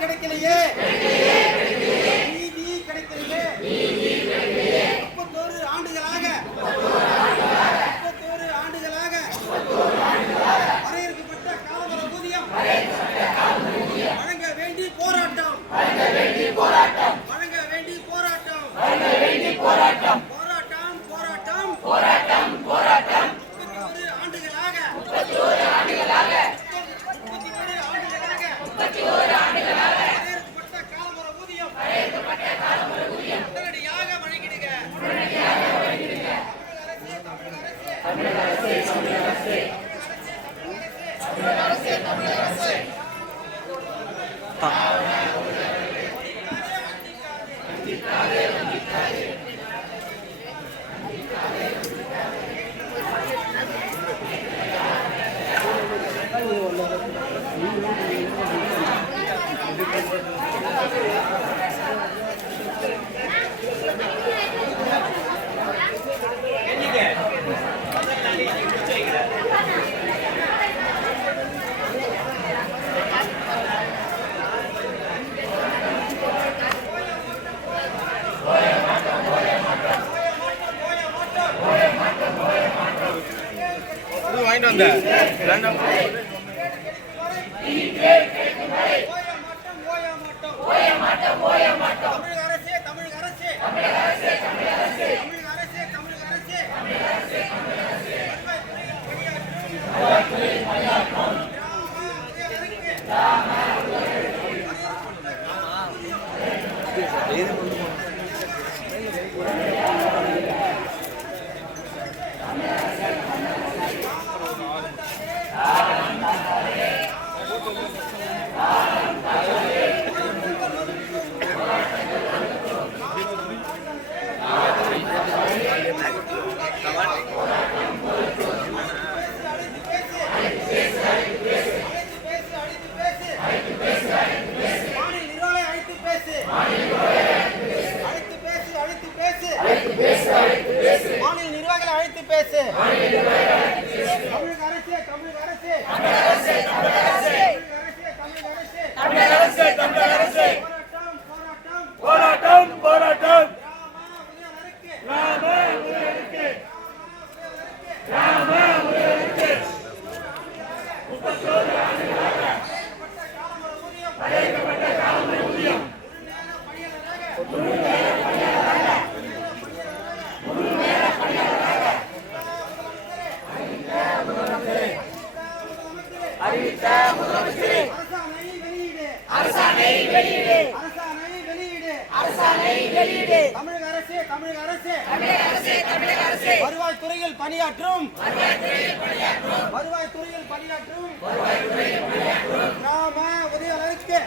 கிடைக்கலையே, நீதி கிடைக்கலையே. 31 ஆண்டுகளாக வரையறுக்கப்பட்ட காலவர ஊதியம் வழங்க வேண்டி போராட்டம், வழங்க வேண்டி போராட்டம், போராட்டம், போராட்டம், போராட்டம். 31 ஆண்டுகளாக வரையறுக்கப்பட்ட காலவர ஊதியம் உடனடியாக வழங்கிடுக. தமிழக அரசே வாங்கிட்டு வந்த மாநில நிர்வாகிகளை அழைத்து பேசு. போராட்டம், போராட்டம். வருவாய்த்துறையில் பணியாற்றும் கிராம உதவியாளருக்கு